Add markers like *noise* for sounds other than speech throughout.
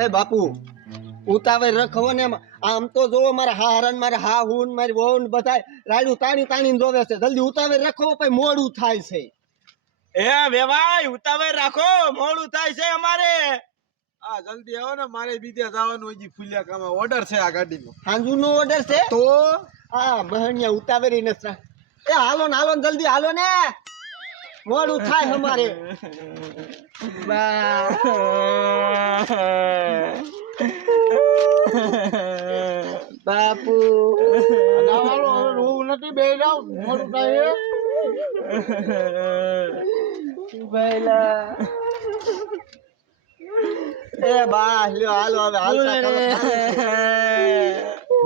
એ બાપુ ઉતાવળ રખવો ને આમ તો જોવો મારા હા હરણ મારા હા હું મારી વહુ ને બધા રાડું તાણી તાણીને જોવે છે. જલ્દી ઉતાવળ રખવો પછી મોડું થાય છે. એ વેવાય ઉતાવળ રાખો મોડું થાય છે અમારે. હા જલ્દી આવો ને મારે બીજે જવાનું હજી ફૂલ્યા કામ ઓર્ડર છે આ ગાડીનો. સાંજુ નો ઓર્ડર છે? તો? આ બહણિયા ઉતાવળી નથી રા- એ હાલો ને હાલો ને જલ્દી હાલો ને. મોડું થાય અમારે. બાપુ. હાલો હવે રોવું નથી બે જાવ મોડું થાય ભઈલા. એ બા લ્યો હાલો હવે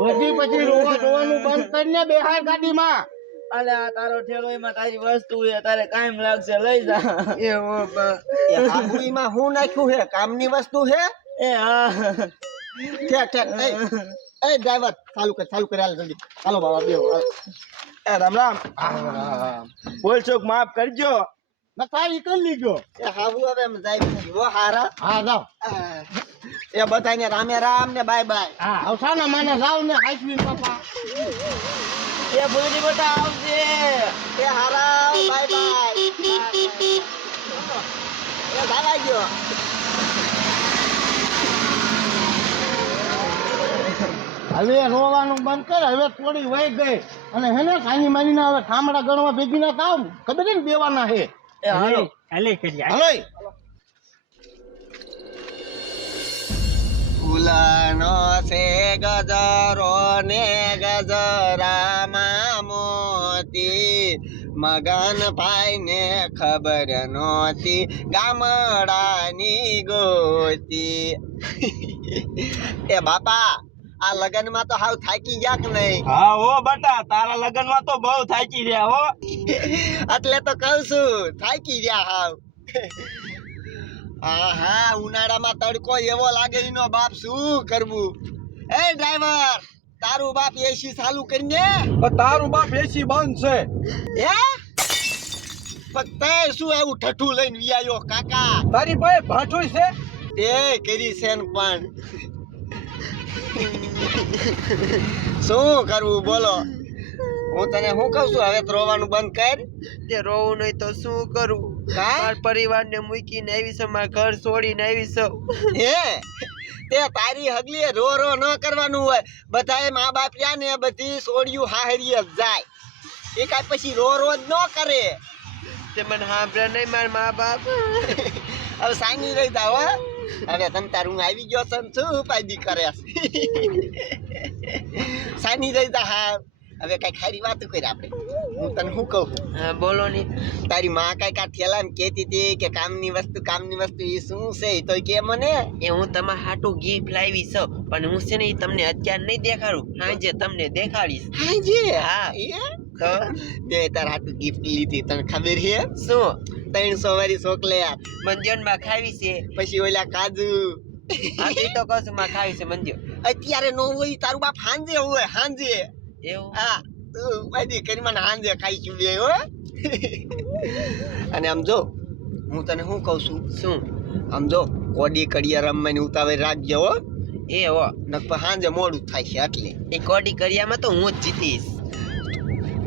પછી પછી રોવા રોવાનું બંધ કરીને બેહાર ગાડીમાં. અલે આ તારો ઠેલો એમાં તારી વસ્તુ છે તારે કાયમ લાગશે લઈ જા. એવો ઓ બા. એ હાબુડીમાં શું નાખ્યું હે? કામની વસ્તુ હે? એ હા. ઠેક ઠેક. એ એ ડ્રાઈવર ચાલુ કર ચાલુ કર હાલ જલ્દી. ચાલો બાબા બેહો એ રામ રામ. બોલ છોક માફ કરજો. નતા ઈ કરી લીધો. એ હાબુ હવે એમ જાય છે. વો હારા. હા જાવ. એ બધાને રામે રામ ને બાય બાય. હા. અવસાના માને જાવ ને હાઈસવી બાપા એ ભૂરી બેટા આવજે. એ હારા બાય બાય. એ ભાગા ગયો. હવે રોવાનું બંધ કર હવે થોડી વહી ગઈ. અને હેને સાની માની હવે ઠામડા ગણવા ભેગી ના થાવ ખબર ને બેવાના હે? એ હાલો. હાલો ફૂલનો છે ગજરો ને ગજરામાં મોતી. મગન ભાઈ ને ખબર નહોતી ગામડાની ગોતી. *laughs* એ બાપા આ લગનમાં તો હાવ થાકી ગયા કે નહીં? હા હો બટા તારા લગનમાં તો બહુ થાકી રહ્યા હો. *laughs* એટલે તો કહું છું થાકી ગયા હાવ. *laughs* હા હા ઉનાળામાં તડકો એવો લાગે એનો બાપ શું કરવું? એ ડ્રાઈવર તારું બાપ એસી ચાલુ કરીને તારું બાપ એસી બંધ છે. હે? પણ શું આવું ઠઠું લઈને વિયાયો કાકા? તારી પાસે ભાઠું છે? તે કરી છે ને પણ. શું કરવું બોલો? હું તને શું કહું છું? હવે રોવાનું બંધ કર. તે રોવું નહીં તો શું કરું? કા મારા પરિવારને મૂકીને આવી છે મારા ઘર છોડીને આવી છું. હે? તે તારી હગલીએ રો રો ન કરવાનું હોય. બધાએ મા બાપ રહ્યા ને બધી છોડ્યું હાહરીએ જાય. એ કાંઈ પછી રો રો જ ન કરે. તે મને સાંભળે નહીં મારા મા બાપ. *laughs* હવે સાંગી રહી તા હો. હવે તમ તારું આવી ગયો છું શું ઉપાય કરે *laughs* સાની રહી તા હા. હવે કઈ ખારી વાત કરી આપણે. હું તને શું કહું? બોલો ની. તારી માં કઈ કા થેલા કેતી હતી કે કામની વસ્તુ કામની વસ્તુ એ શું છે? તો કે મને. એ હું તમારા હાટું ગિફ્ટ લાવી છું પણ હું છે ને તમને અત્યારે નહીં દેખાડું. સાંજે તમને દેખાડીશ. હાજી? હા. તો મેં તાર હાટું ગિફ્ટ લીધી તને ખબર છે? શું? ત્રણસો વાળી ચોકલેટ. મંજનમાં ખાવી છે. પછી ઓલા કાજુ. હા તો કહું છું માં ખાવી છે મંજો અત્યારે નો હોય તારું બાપ હાંજે હોય હાંજે. એવું? હા તું બધી કરી મને હાંજે ખાઈ બે હો. અને આમ જો હું તને શું કહું છું? શું? આમ જો કોડી કડિયા રમવાની ઉતાવળ રાખજો હો. એ હો. નકર હાંજે મોડું થાય છે એટલે. એ કોડી કડિયામાં તો હું જ જીતીશ.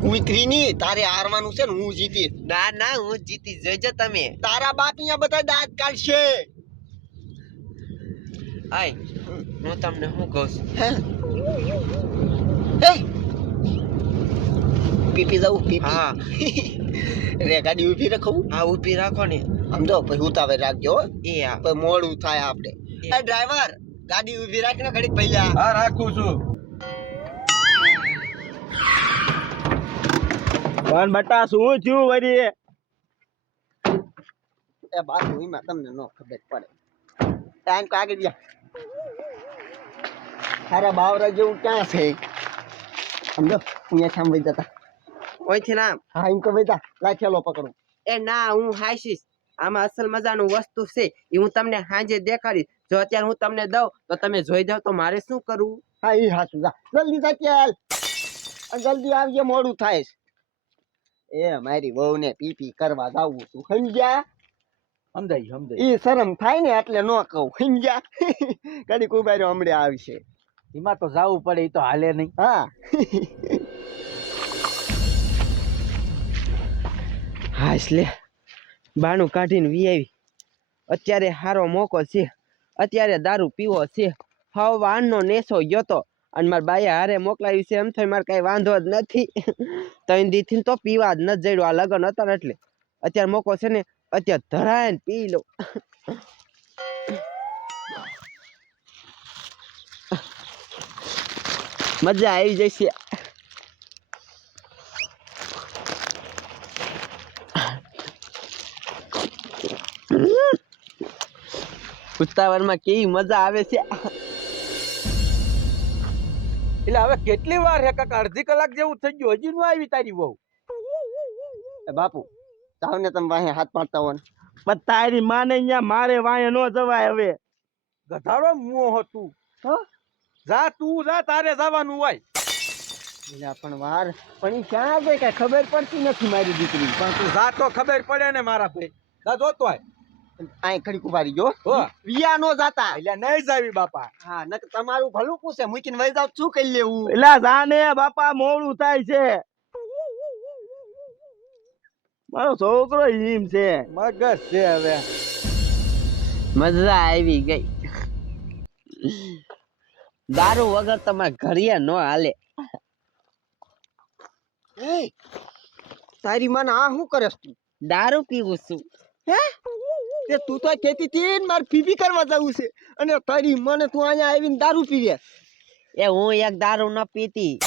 કુતરી ની તારે હારવાનું છે ને હું જીતીશ. ના ના હું જીતીશ. જોઈજો તમે. તારા બાપ અહીંયા બધા દાંત કાઢશે. આય હું તમને શું કહું છું? હે? હે? પીપી જાવ પીપી હા. *laughs* રે ગાડી ઊભી રાખું? હા ઊભી રાખો ને આમ જો પછી ઉતાવે રાખજો એ હા. પછી મોડું થાય આપણે એ. ડ્રાઈવર ગાડી ઊભી રાખને ઘડીક પહેલા હા રાખું છું. પણ બટા શું થયું વરી એ? બાજુ એમાં તમને ન ખબર પડે. ટાઈમ કો આગળ ગયા. અરે બાવરા જેવું ક્યાં છે? સમજો? અહીંયા સાંભળી જતા. ઓયથી ના હા એમ તો બેટા લાખેલો પકડો. એ ના હું હાઈશીશ. આમાં અસલ મજાનું વસ્તુ છે એ હું તમને સાંજે દેખાડીશ. જો અત્યારે હું તમને દઉં તો તમે જોઈ જાવ તો મારે શું કરવું? હા એ હાસું જા. જલ્દી જા જલ્દી આવજે મોડું થાય એ મારી વહુને ને પીપી કરવા જાવું તું સમજ્યા સમજાય સમજાય. એ શરમ થાય ને એટલે ન કહું સમજ્યા કડી *laughs* કુબાર્યો હમણાં આવશે. એમાં તો જાવું પડે એ તો હાલે નહીં. હા. *laughs* હા એટલે બાણું કાઢીને વી અત્યારે હારો મોકો છે. અત્યારે દારૂ પીવો છે. હવ વાનનો નેસો ગયો તો. અને મારા બાએ હારે મોકલાવી છે. એમ થઈ મારે કઈ વાંધો જ નથી. *laughs* ત્રણ દીથી તો પીવા જ ન જડ્યું. આ લગન હતા ને એટલે. અત્યારે મોકો છે ને, અત્યારે ધરાય ને પી લો *laughs* મજા આવી જશે. ઉતાવળમાં કેવી મજા આવે છે? એટલે હવે કેટલી વાર હે કાકા અડધી કલાક જેવું થઈ ગયું હજી નું આવી તારી બહુ બાપુ જાવ ને તમે વાહે હાથ પાડતા હો પણ તારી માને અહીંયા મારે વાહે નો જવાય હવે. ગધારો મુઓ તું જા તું જા તારે જવાનું હોય. પણ વાર પણ ક્યાં ગઈ કઈ ખબર પડતી નથી મારી દીકરી. પણ તું જા તો ખબર પડે ને મારા ભાઈ. જા જોતો હોય આય ખડી કુબારી જો. વિયા નો જાતા. એટલે નહીં જાવી બાપા. હા નક તમારું ભલું પૂછે મૂકીને વઈ જાવ શું કરી લેવું? એટલે જાને બાપા મોડું થાય છે. મારો છોકરો હિમ છે. મગજ છે હવે. મજા આવી ગઈ. દારૂ વગર તમે ઘરે ન હાલે. એ તારી મને આ શું કરસ તું? દારૂ પીવું છું. હે? તે તું તો કેતી હતી ને મારે પીપી કરવા જવું છે. અને તારી મને તું અહીંયા આવીને દારૂ પીવે. એ હું એક દારૂ ન પીતી.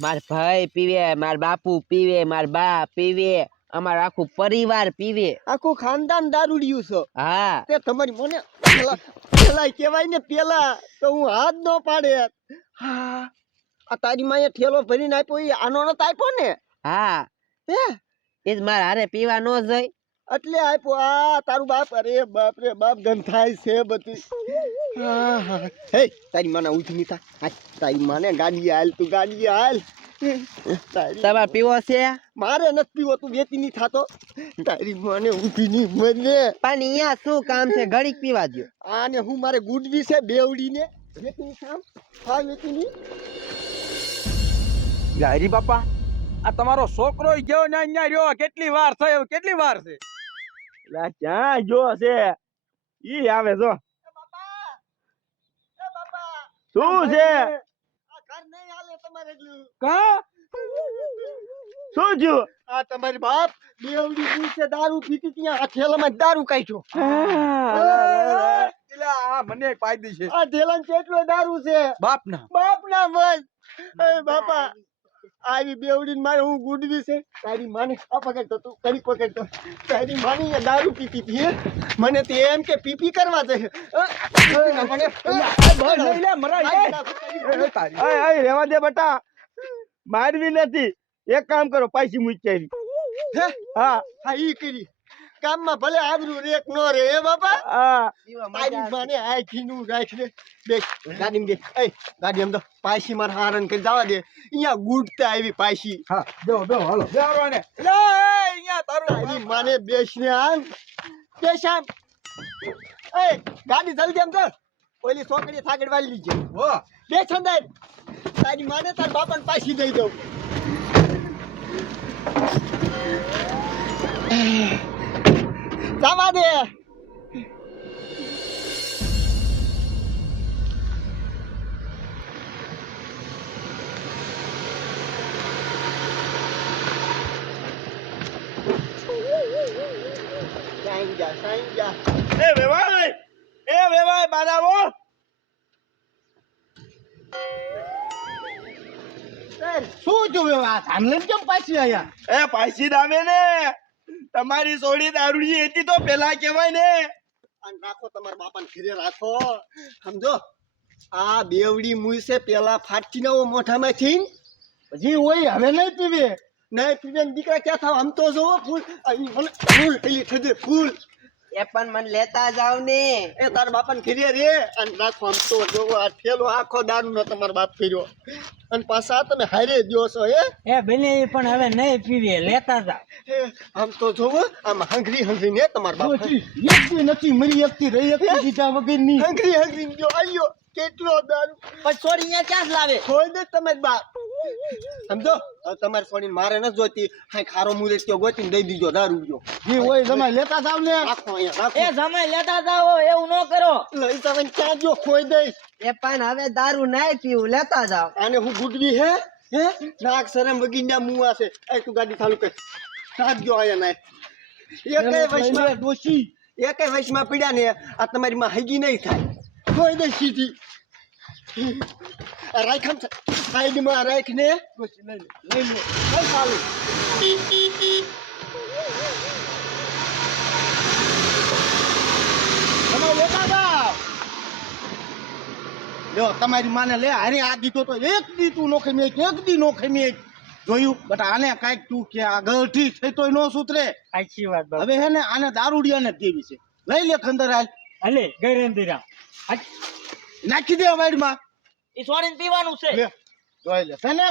માર ભાઈ પીવે માર બાપુ પીવે માર બા પીવે અમાર આખું પરિવાર પીવે. આખું ખાનદાન દારૂડિયું છો. હા. તે તમારી મને પેલા કેવાય કહેવાય ને પેલા તો હું હાથ ન પાડે. હા. આ તારી માએ ઠેલો ભરીને આપ્યો એ આનો નતો આપ્યો ને? હા. હે? એ જ મારે હારે પીવા ન જઈ. એટલે આપ્યો આ તારું બાપ અરે બાપ રે બાપ ગંથાય છે બધી. હા, હા. હે તારી માને ઉઠી થા હાય, તારી માને ગાડી હાલ તું ગાડી હાલ. તારી તમારે પીવો છે? મારે નથી પીવો તું વેતી નહીં થાતો. તારી મને ઊભી નહીં મને પણ અહીંયા શું કામ છે? ઘડીક પીવા દ્યો. આને હું મારે ગુડવી છે બેવડીને? વેતીની કામ હા વેતીની નહીં બાપા આ તમારો છોકરો ગયો ને અહીંયા રહ્યો. કેટલી વાર થયો? કેટલી વાર છે? એટલે ક્યાં ગયો છે ઈ આવે જો શું છે કા શું થયું આ તમારી બાપ બેવડી પૂછે દારૂ પીતી ત્યાં આ થેલામાં દારૂ કાઢ્યો એટલે આ મને પાડી છે આ થેલામાં કેટલો દારૂ છે બાપ ના બાપ ના બસ બાપા આવી બેવડીને મારે હું ગુડવી છે? તારી માને આ પકડતો તું કરી પકડતો. તારી માની દારૂ પીતી હતી? મને તે એમ કે પીપી કરવા જશે રેવા દે બટા. મારવી નથી. એક કામ કરો પાછી મૂકી આવી. હા હા ઈ કરી. કામમાં ભલે આબરૂ રેક નો રે હે બાપા? હા. તારી માને આખી નું રાખ દે બે ગાડી બે એ ગાડી એમ તો પાછી માર હારણ કરી જવા દે. અહીંયા ગુડતા આવી પાછી. હા બેહો બેહો હાલો. બેહો ને લે અહીંયા તારું તારી માને બેસને આ બેસ આમ એ ગાડી જલ્દી એમ કર ઓલી છોકરી થાકડ વાળી લીજે. હો. બેસ અંદર. તારી માને તાર બાપાને પાછી દઈ દઉં. જવા દે. સાઈન જા સાઈન જા. એ વેવાય એ વેવાય બાદાવો શું જોયું આ થાંભલે કેમ પાછી આયા? એ પાછી દાવે ને. તમારી સોડી દારૂડી હતી તો પેલા કહેવાય ને. અને રાખો તમારા બાપાને ઘરે રાખો. સમજો? આ બેવડી મુઈ છે, પેલા ફાટતી ના મોઢામાંથી. પછી હોય, હવે નહીં પીવે. નહીં પીવે દીકરા ક્યાં થાવ? આમ તો જોવો ફૂલ. ફૂલ, પેલી થજે ફૂલ. એ પણ મને લેતા જાવ ને. એ તારા બાપાને ખીરે રે. અને રાખો આમ તો જોવો આ થેલો આખો દારૂનો તમારો બાપ ફેર્યો. અને પાછા તમે હારે દ્યો છો હે? એ બને પણ હવે નહીં પીવે લેતા જાવ આમ તો જોવો આમ હંગરી હંગરી ને તમાર બાપ. નથી મરી એકથી રહી એકથી દીધા વગરની. હંગરી હંગરી ગયો આયો કેટલો દારૂ? પણ છોડી અહીંયા ક્યાં જ લાવે? છોડી દે તમે બાપ. સમજો? તમારે સોની મારે ન જોતી હા ખારો મુરેત કયો ગોતીને દઈ દીજો દારૂ ગયો. જી હોય જમાઈ લેતા જાવ ને. રાખો અહીંયા એ જમાઈ લેતા જાવ એવું ન કરો. લઈ તમે ક્યાં જો ખોઈ દઈશ. એ પણ હવે દારૂ નહીં પીવું લેતા જાવ. અને હું ગુડવી હે? હે? નાક શરમ વગીના મુવા છે. એ તું ગાડી ચાલુ કર. સાથ ગયો આયા ના એકે વૈશમાં ડોશી. એકે વૈશમાં પીડ્યા ને આ તમારી માં હગી નહીં થાય. ખોઈ દઈ સીધી. રાખ સાઈડમાં રાખ લઈ લે લઈ લે ચાલુ તમે લેતા જાવ લ્યો તમારી માને લે હારે આ દીધો તો એક દી તું નોખે મેં એક દી નોખે મેં જોયું? બટ આને કાંઈક તું કે આ ગળઠી થઈ તોય નો સુતરે સાચી વાત હવે હે ને આને દારૂડિયાને દેવી છે. લઈ લે ખંદર હાલ અલે ગેરેન્દ્રા નાખી દે વાડીમાં. એ છોડીને પીવાનું છે. લે જોઈ લે. છે ને